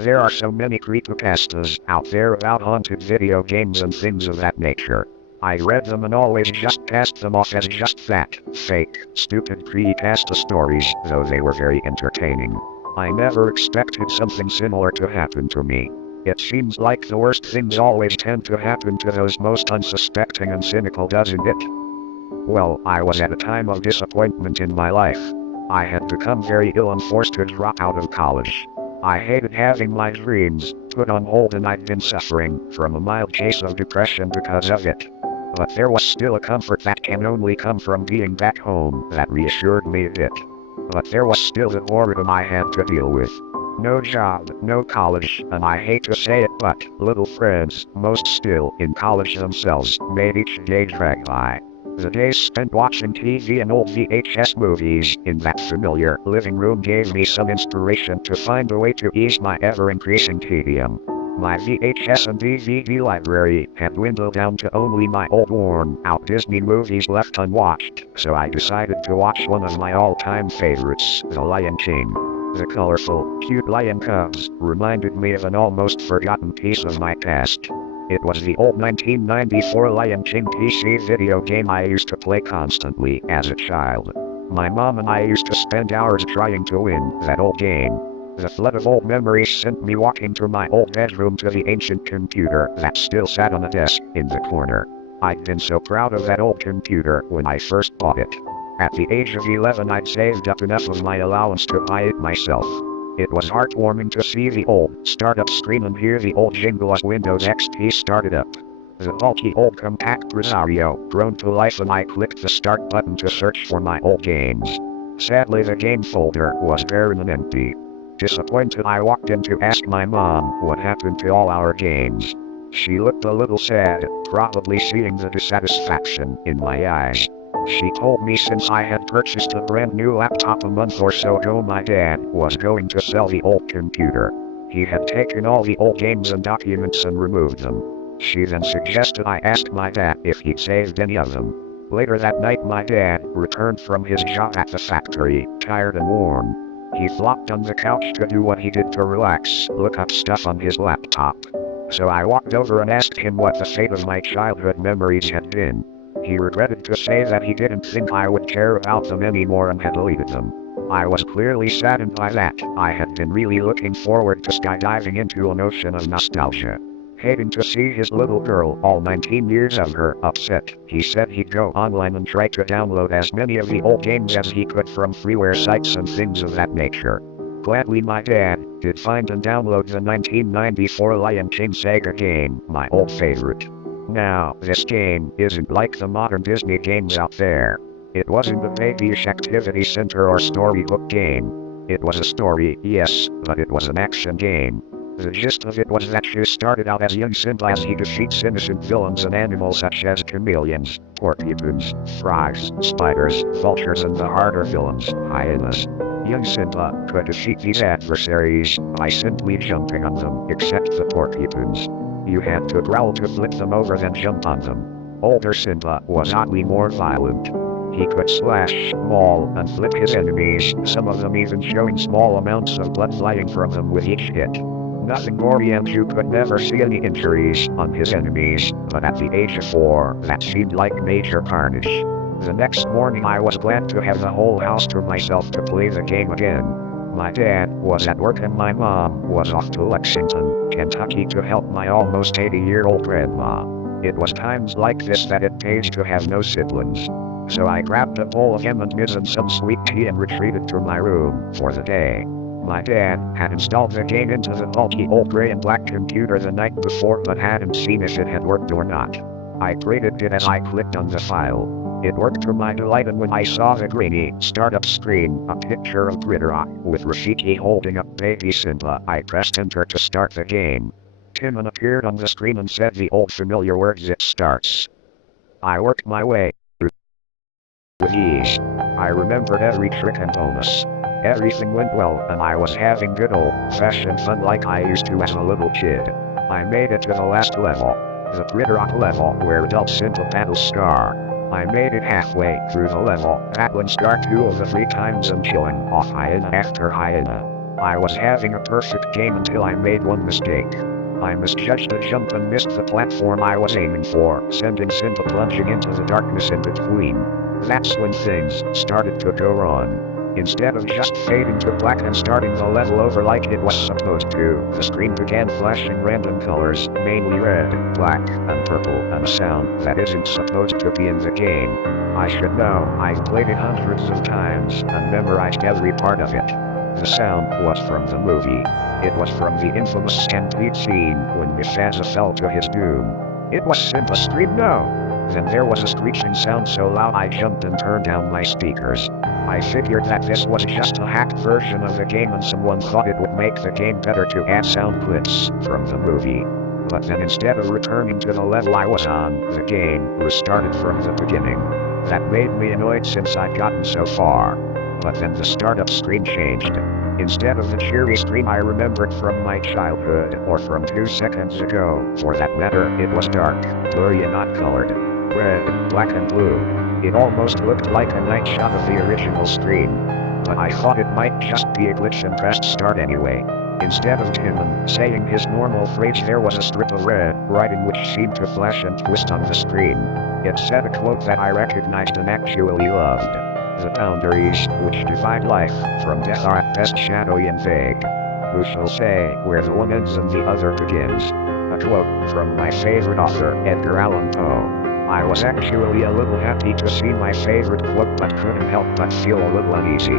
There are so many creepypastas out there about haunted video games and things of that nature. I read them and always just passed them off as just that, fake, stupid creepypasta stories, though they were very entertaining. I never expected something similar to happen to me. It seems like the worst things always tend to happen to those most unsuspecting and cynical, doesn't it? Well, I was at a time of disappointment in my life. I had become very ill and forced to drop out of college. I hated having my dreams put on hold, and I'd been suffering from a mild case of depression because of it. But there was still a comfort that can only come from being back home that reassured me a bit. But there was still the boredom I had to deal with. No job, no college, and I hate to say it, but little friends, most still in college themselves, made each day drag by. The days spent watching TV and old VHS movies in that familiar living room gave me some inspiration to find a way to ease my ever-increasing tedium. My VHS and DVD library had dwindled down to only my old worn-out Disney movies left unwatched, so I decided to watch one of my all-time favorites, The Lion King. The colorful, cute lion cubs reminded me of an almost forgotten piece of my past. It was the old 1994 Lion King PC video game I used to play constantly as a child. My mom and I used to spend hours trying to win that old game. The flood of old memories sent me walking to my old bedroom to the ancient computer that still sat on a desk in the corner. I'd been so proud of that old computer when I first bought it. At the age of 11, I'd saved up enough of my allowance to buy it myself. It was heartwarming to see the old startup screen and hear the old jingle as Windows XP started up. The bulky old compact Rosario groaned to life, and I clicked the start button to search for my old games. Sadly, the game folder was barren and empty. Disappointed, I walked in to ask my mom what happened to all our games. She looked a little sad, probably seeing the dissatisfaction in my eyes. She told me since I had purchased a brand new laptop a month or so ago, my dad was going to sell the old computer. He had taken all the old games and documents and removed them. She then suggested I ask my dad if he'd saved any of them. Later that night, my dad returned from his job at the factory, tired and worn. He flopped on the couch to do what he did to relax, look up stuff on his laptop. So I walked over and asked him what the fate of my childhood memories had been. He regretted to say that he didn't think I would care about them anymore and had deleted them. I was clearly saddened by that. I had been really looking forward to skydiving into an ocean of nostalgia. Hating to see his little girl, all 19 years of her, upset, he said he'd go online and try to download as many of the old games as he could from freeware sites and things of that nature. Gladly, my dad did find and download the 1994 Lion King Sega game, my old favorite. Now, this game isn't like the modern Disney games out there. It wasn't a babyish activity center or storybook game. It was a story, yes, but it was an action game. The gist of it was that you started out as young Simba as he defeats innocent villains and animals such as chameleons, porcupines, frogs, spiders, vultures, and the harder villains, hyenas. Young Simba could defeat these adversaries by simply jumping on them, except the porcupines. You had to growl to flip them over, then jump on them. Older Simba was oddly more violent. He could slash, maul, and flip his enemies, some of them even showing small amounts of blood flying from them with each hit. Nothing gory, and you could never see any injuries on his enemies, but at the age of 4, that seemed like major carnage. The next morning, I was glad to have the whole house to myself to play the game again. My dad was at work and my mom was off to Lexington, Kentucky to help my almost 80-year-old grandma. It was times like this that it pays to have no siblings. So I grabbed a bowl of M&Ms and some sweet tea and retreated to my room for the day. My dad had installed the game into the bulky old gray and black computer the night before, but hadn't seen if it had worked or not. I graded it as I clicked on the file. It worked to my delight, and when I saw the grainy startup screen, a picture of Gritterock with Rafiki holding up baby Simba, I pressed enter to start the game. Timon appeared on the screen and said the old familiar words, "It starts." I worked my way through with ease. I remembered every trick and bonus. Everything went well, and I was having good old-fashioned fun like I used to as a little kid. I made it to the last level, the Gritterock level where adult Simba battles Scar. I made it halfway through the level, battling Scar 2 of the 3 times and killing off hyena after hyena. I was having a perfect game until I made one mistake. I misjudged the jump and missed the platform I was aiming for, sending Simba plunging into the darkness in between. That's when things started to go wrong. Instead of just fading to black and starting the level over like it was supposed to, the screen began flashing random colors, mainly red, black, and purple, and a sound that isn't supposed to be in the game. I should know, I've played it hundreds of times, and memorized every part of it. The sound was from the movie. It was from the infamous stampede scene when Mufasa fell to his doom. It was Simba's scream no! Then there was a screeching sound so loud I jumped and turned down my speakers. I figured that this was just a hacked version of the game and someone thought it would make the game better to add sound clips from the movie. But then instead of returning to the level I was on, the game restarted from the beginning. That made me annoyed since I'd gotten so far. But then the startup screen changed. Instead of the cheery scream I remembered from my childhood, or from 2 seconds ago, for that matter, it was dark, blurry and not colored. Red, black and blue. It almost looked like a night shot of the original screen. But I thought it might just be a glitch and pressed start anyway. Instead of Timon saying his normal phrase, there was a strip of red writing which seemed to flash and twist on the screen. It said a quote that I recognized and actually loved. The boundaries which divide life from death are at best shadowy and vague. Who shall say where the one ends and the other begins? A quote from my favorite author, Edgar Allan Poe. I was actually a little happy to see my favorite quote but couldn't help but feel a little uneasy.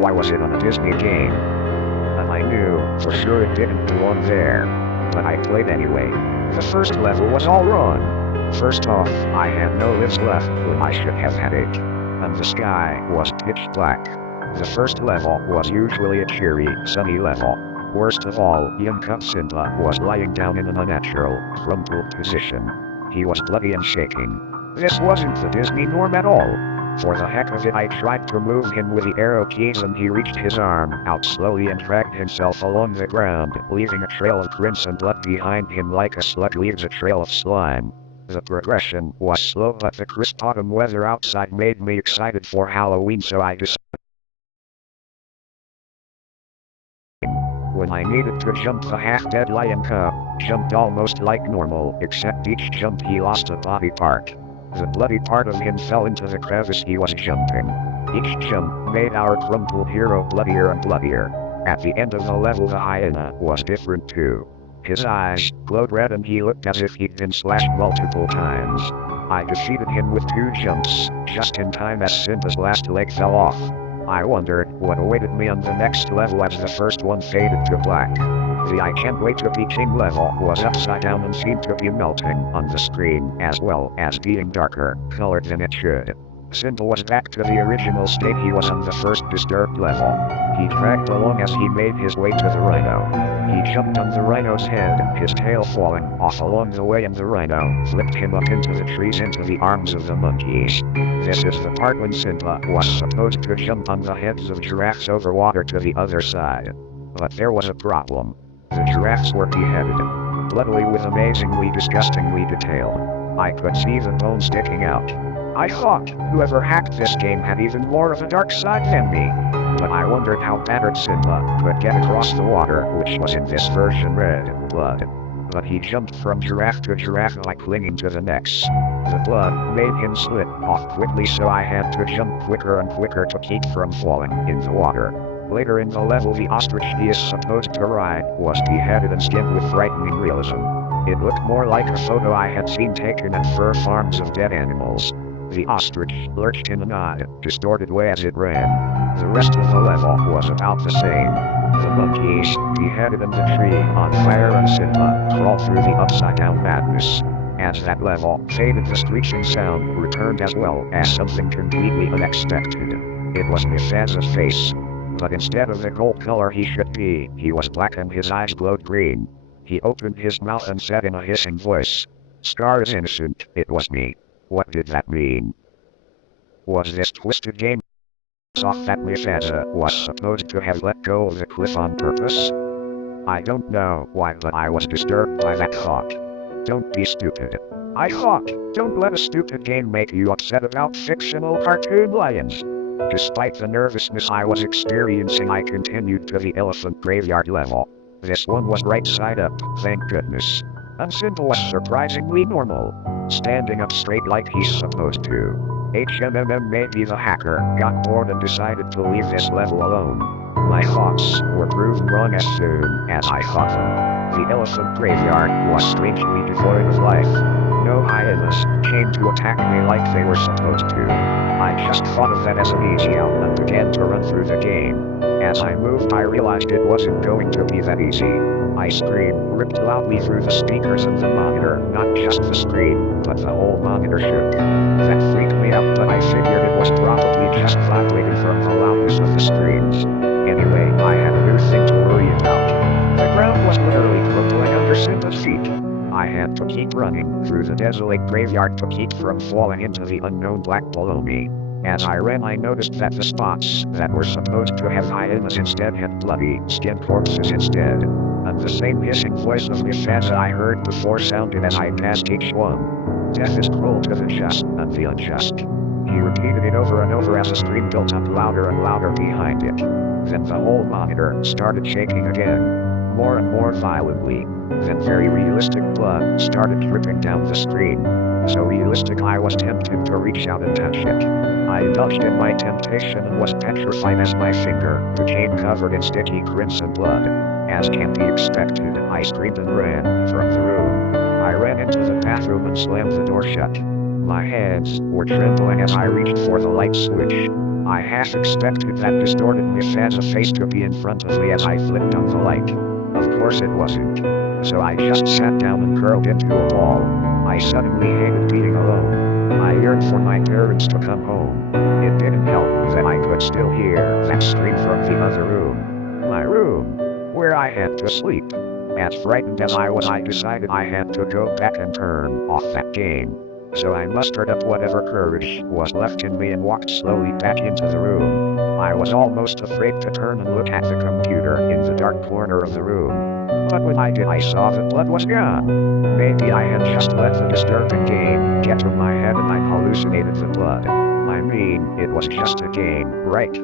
Why was it on a Disney game? And I knew for sure it didn't belong there. But I played anyway. The first level was all wrong. First off, I had no lives left when I should have had 8. And the sky was pitch black. The first level was usually a cheery, sunny level. Worst of all, young cub Simba was lying down in an unnatural, crumpled position. He was bloody and shaking. This wasn't the Disney norm at all. For the heck of it, I tried to move him with the arrow keys and he reached his arm out slowly and dragged himself along the ground, leaving a trail of crimson blood behind him like a slug leaves a trail of slime. The progression was slow, but the crisp autumn weather outside made me excited for Halloween, so I decided. When I needed to jump, the half-dead lion cub jumped almost like normal, except each jump he lost a body part. The bloody part of him fell into the crevice he was jumping. Each jump made our crumpled hero bloodier and bloodier. At the end of the level, the hyena was different too. His eyes glowed red and he looked as if he'd been slashed multiple times. I defeated him with 2 jumps, just in time as Simba's last leg fell off. I wondered what awaited me on the next level as the first one faded to black. The I can't wait to be king level was upside down and seemed to be melting on the screen, as well as being darker colored than it should. Simba was back to the original state he was on the first disturbed level. He dragged along as he made his way to the rhino. He jumped on the rhino's head, his tail falling off along the way, and the rhino flipped him up into the trees into the arms of the monkeys. This is the part when Simba was supposed to jump on the heads of giraffes over water to the other side. But there was a problem. The giraffes were beheaded, bloodily with amazingly disgustingly detailed. I could see the bone sticking out. I thought whoever hacked this game had even more of a dark side than me. But I wondered how battered Simba could get across the water, which was in this version red blood. But he jumped from giraffe to giraffe like clinging to the necks. The blood made him slip off quickly, so I had to jump quicker and quicker to keep from falling in the water. Later in the level, the ostrich he is supposed to ride was beheaded and skinned with frightening realism. It looked more like a photo I had seen taken at fur farms of dead animals. The ostrich lurched in an odd, distorted way as it ran. The rest of the level was about the same. The monkeys beheaded and the tree on fire, and Simba crawled through the upside-down madness. As that level faded, the screeching sound returned, as well as something completely unexpected. It was Mufasa's face. But instead of the gold color he should be, he was black and his eyes glowed green. He opened his mouth and said in a hissing voice, "Scar is innocent, it was me." What did that mean? Was this twisted game off that Mufasa was supposed to have let go of the cliff on purpose? I don't know why, but I was disturbed by that thought. Don't be stupid. I thought, don't let a stupid game make you upset about fictional cartoon lions. Despite the nervousness I was experiencing, I continued to the elephant graveyard level. This one was right side up, thank goodness. And Simba was surprisingly normal, standing up straight like he's supposed to. Maybe the hacker got bored and decided to leave this level alone. My thoughts were proven wrong as soon as I thought them. The elephant graveyard was strangely devoid of life. No hyenas came to attack me like they were supposed to. I just thought of that as an easy out and began to run through the game. As I moved, I realized it wasn't going to be that easy. I screamed, ripped loudly through the speakers of the monitor, not just the screen, but the whole monitor shook. That freaked me out, but I figured it was probably just vibrating from the loudness of the screams. Anyway, I had a new thing to worry about. The ground was literally crumbling under Simba's feet. I had to keep running through the desolate graveyard to keep from falling into the unknown black below me. As I ran, I noticed that the spots that were supposed to have hyenas instead had bloody, skinned corpses instead. And the same hissing voice of Mufasa I heard before sounded as I passed each one. Death is cruel to the just and the unjust. He repeated it over and over as the scream built up louder and louder behind it. Then the whole monitor started shaking again, more and more violently. Then very realistic blood started dripping down the screen. So realistic I was tempted to reach out and touch it. I indulged in my temptation and was petrified as my finger became covered in sticky crimson blood. As can be expected, I screamed and ran from the room. I ran into the bathroom and slammed the door shut. My hands were trembling as I reached for the light switch. I half expected that distorted Mufasa's face to be in front of me as I flipped on the light. Of course it wasn't. So I just sat down and curled into a ball. I suddenly hated being alone. I yearned for my parents to come home. It didn't help that I could still hear that scream from the other room. My room, where I had to sleep. As frightened as I was, I decided I had to go back and turn off that game. So I mustered up whatever courage was left in me and walked slowly back into the room. I was almost afraid to turn and look at the computer in the dark corner of the room. But when I did, I saw that blood was gone. Maybe I had just let the disturbing game get to my head and I hallucinated the blood. I mean, it was just a game, right?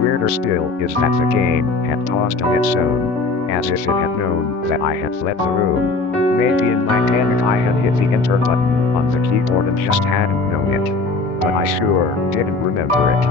Weirder still is that the game had paused on its own, as if it had known that I had fled the room. Maybe in my panic I had hit the enter button on the keyboard and just hadn't known it. But I sure didn't remember it.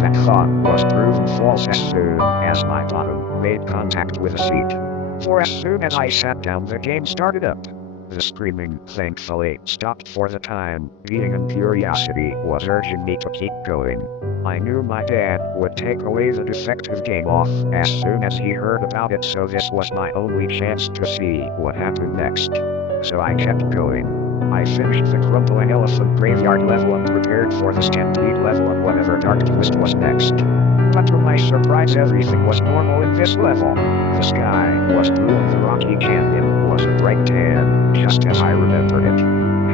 That thought was proven false as soon as my bottom made contact with a seat. For as soon as I sat down, the game started up. The screaming, thankfully, stopped for the time being, and curiosity was urging me to keep going. I knew my dad would take away the defective game off as soon as he heard about it, so this was my only chance to see what happened next. So I kept going. I finished the crumbling elephant graveyard level and prepared for the stampede level and whatever dark twist was next. But to my surprise, everything was normal in this level. The sky was blue and the rocky canyon was a bright tan, just as I remembered it.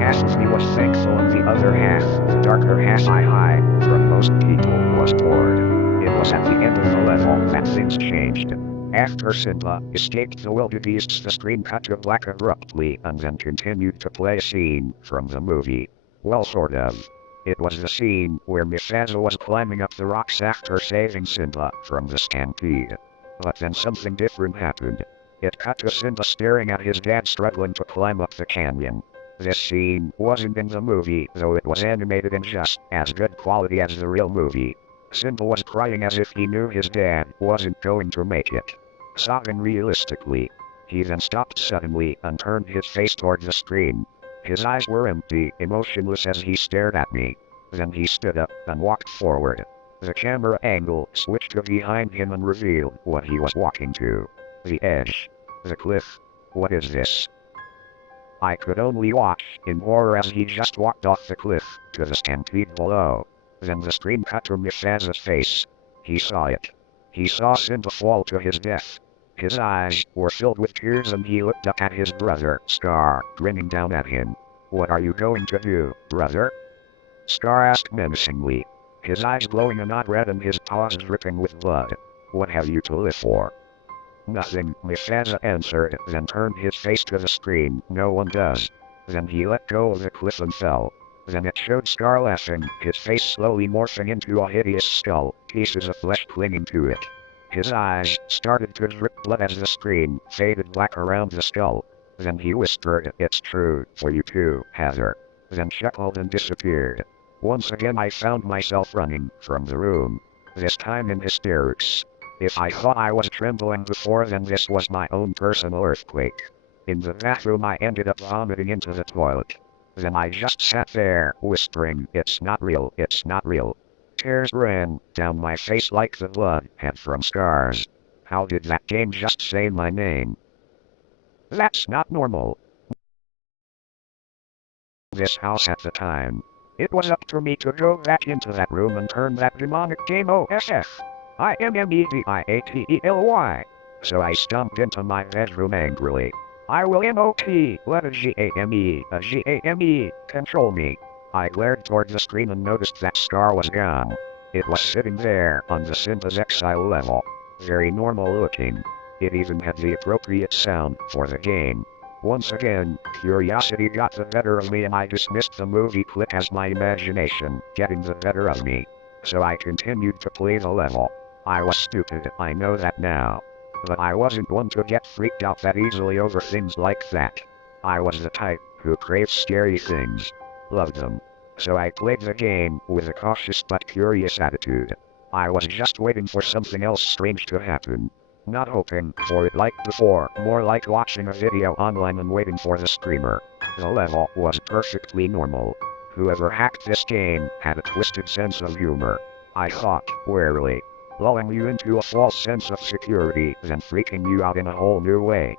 Half of me was thankful and the other half, the darker half I hide from most people, was bored. It was at the end of the level that things changed. After Simba escaped the wildebeests, the screen cut to black abruptly and then continued to play a scene from the movie. Well, sort of. It was the scene where Mufasa was climbing up the rocks after saving Simba from the stampede. But then something different happened. It cut to Simba staring at his dad struggling to climb up the canyon. This scene wasn't in the movie, though it was animated in just as good quality as the real movie. Simba was crying as if he knew his dad wasn't going to make it. Sobbing realistically. He then stopped suddenly and turned his face toward the screen. His eyes were empty, emotionless as he stared at me. Then he stood up and walked forward. The camera angle switched to behind him and revealed what he was walking to. The edge. The cliff. What is this? I could only watch in horror as he just walked off the cliff to the stampede below. Then the screen cut to Mufasa's face. He saw it. He saw Simba fall to his death. His eyes were filled with tears and he looked up at his brother, Scar, grinning down at him. What are you going to do, brother? Scar asked menacingly. His eyes glowing a knot red and his paws dripping with blood. What have you to live for? Nothing, Mufasa answered, then turned his face to the screen. No one does. Then he let go of the cliff and fell. Then it showed Scar laughing, his face slowly morphing into a hideous skull, pieces of flesh clinging to it. His eyes started to drip blood as the screen faded black around the skull. Then he whispered, "It's true for you too, Heather." Then chuckled and disappeared. Once again I found myself running from the room, this time in hysterics. If I thought I was trembling before, then this was my own personal earthquake. In the bathroom I ended up vomiting into the toilet. Then I just sat there, whispering, "It's not real, it's not real." Tears ran down my face like the blood had from scars. How did that game just say my name? That's not normal. This house at the time. It was up to me to go back into that room and turn that demonic game OSF-IMMEDIATELY. So I stomped into my bedroom angrily. I will MOT, let a GAME control me. I glared toward the screen and noticed that Scar was gone. It was sitting there on the Simba's exile level. Very normal looking. It even had the appropriate sound for the game. Once again, curiosity got the better of me and I dismissed the movie clip as my imagination getting the better of me. So I continued to play the level. I was stupid, I know that now. But I wasn't one to get freaked out that easily over things like that. I was the type who craves scary things. Loved them. So I played the game with a cautious but curious attitude. I was just waiting for something else strange to happen. Not hoping for it like before, more like watching a video online and waiting for the screamer. The level was perfectly normal. Whoever hacked this game had a twisted sense of humor. I thought, warily, lulling you into a false sense of security, then freaking you out in a whole new way.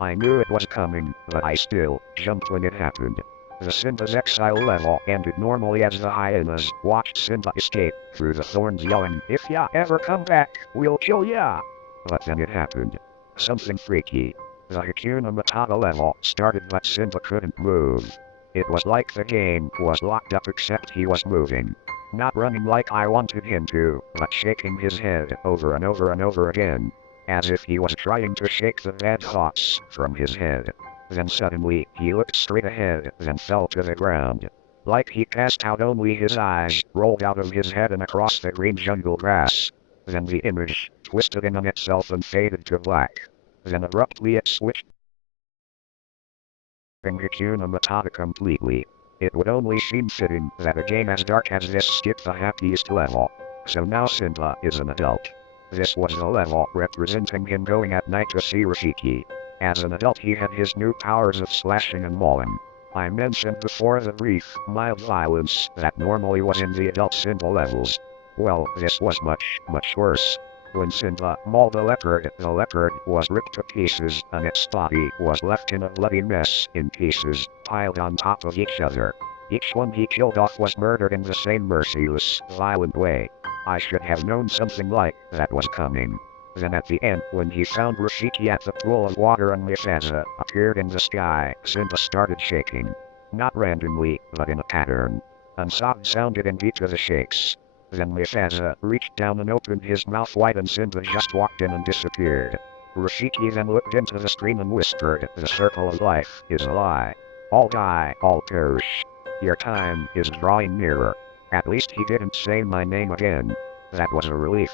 I knew it was coming, but I still jumped when it happened. The Simba's exile level ended normally as the hyenas watched Simba escape through the thorns yelling, "If ya ever come back, we'll kill ya." But then it happened. Something freaky. The Hakuna Matata level started but Simba couldn't move. It was like the game was locked up except he was moving. Not running like I wanted him to, but shaking his head over and over and over again. As if he was trying to shake the bad thoughts from his head. Then suddenly, he looked straight ahead, then fell to the ground. Like he passed out, only his eyes rolled out of his head and across the green jungle grass. Then the image twisted in on itself and faded to black. Then abruptly it switched. Hakuna Matata completely. It would only seem fitting that a game as dark as this skipped the happiest level. So now Simba is an adult. This was the level representing him going at night to see Rafiki. As an adult he had his new powers of slashing and mauling. I mentioned before the brief, mild violence that normally was in the adult Simba levels. Well, this was much worse. When Simba mauled the leopard was ripped to pieces and its body was left in a bloody mess in pieces, piled on top of each other. Each one he killed off was murdered in the same merciless, violent way. I should have known something like that was coming. Then at the end, when he found Rafiki at the pool of water and Mufasa appeared in the sky, Simba started shaking. Not randomly, but in a pattern. And sobs sounded in beat to the shakes. Then Mufasa reached down and opened his mouth wide and Simba just walked in and disappeared. Rafiki then looked into the screen and whispered, "The circle of life is a lie. All die, all perish. Your time is drawing nearer." At least he didn't say my name again. That was a relief.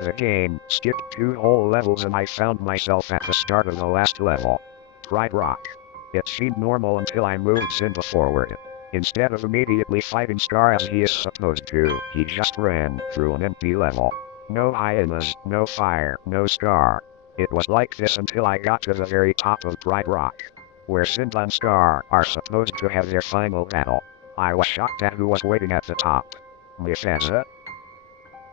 The game skipped 2 whole levels and I found myself at the start of the last level. Pride Rock. It seemed normal until I moved Simba forward. Instead of immediately fighting Scar as he is supposed to, he just ran through an empty level. No hyenas, no fire, no Scar. It was like this until I got to the very top of Pride Rock, where Simba and Scar are supposed to have their final battle. I was shocked at who was waiting at the top. Mufasa?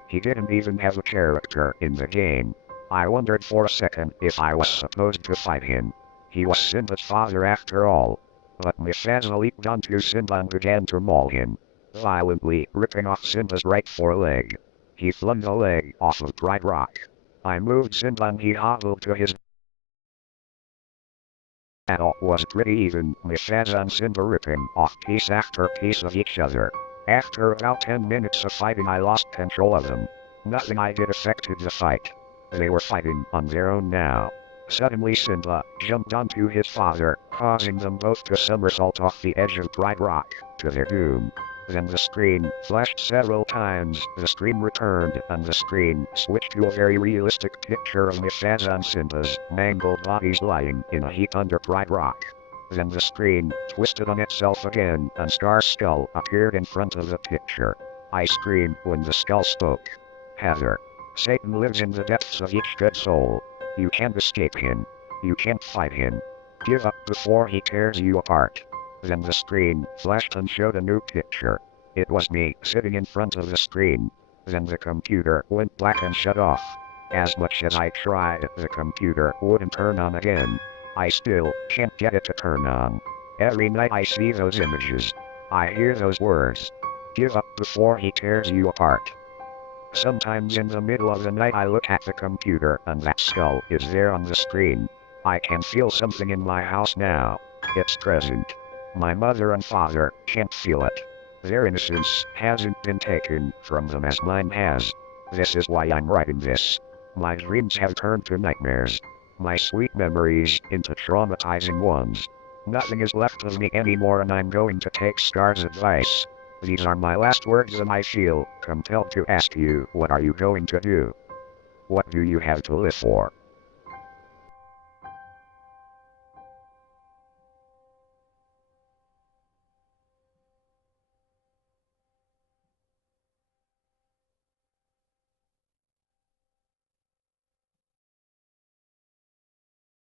He didn't even have a character in the game. I wondered for a second if I was supposed to fight him. He was Simba's father after all. But Mufasa leaped onto Simba and began to maul him, violently ripping off Simba's right foreleg. He flung the leg off of Pride Rock. I moved Simba and he hobbled to his battle was pretty even, Mufasa and Simba ripping off piece after piece of each other. After about 10 minutes of fighting I lost control of them. Nothing I did affected the fight. They were fighting on their own now. Suddenly Simba jumped onto his father, causing them both to somersault off the edge of Pride Rock, to their doom. Then the screen flashed several times, the scream returned, and the screen switched to a very realistic picture of Mishaz and Simba's mangled bodies lying in a heap under Pride Rock. Then the screen twisted on itself again, and Scar's skull appeared in front of the picture. I screamed when the skull spoke. Heather. Satan lives in the depths of each good soul. You can't escape him. You can't fight him. Give up before he tears you apart. Then the screen flashed and showed a new picture. It was me sitting in front of the screen. Then the computer went black and shut off. As much as I tried, the computer wouldn't turn on again. I still can't get it to turn on. Every night I see those images. I hear those words. Give up before he tears you apart. Sometimes in the middle of the night I look at the computer and that skull is there on the screen. I can feel something in my house now. It's present. My mother and father can't feel it. Their innocence hasn't been taken from them as mine has. This is why I'm writing this. My dreams have turned to nightmares. My sweet memories into traumatizing ones. Nothing is left of me anymore, and I'm going to take Scar's advice. These are my last words, and I feel compelled to ask you, what are you going to do? What do you have to live for?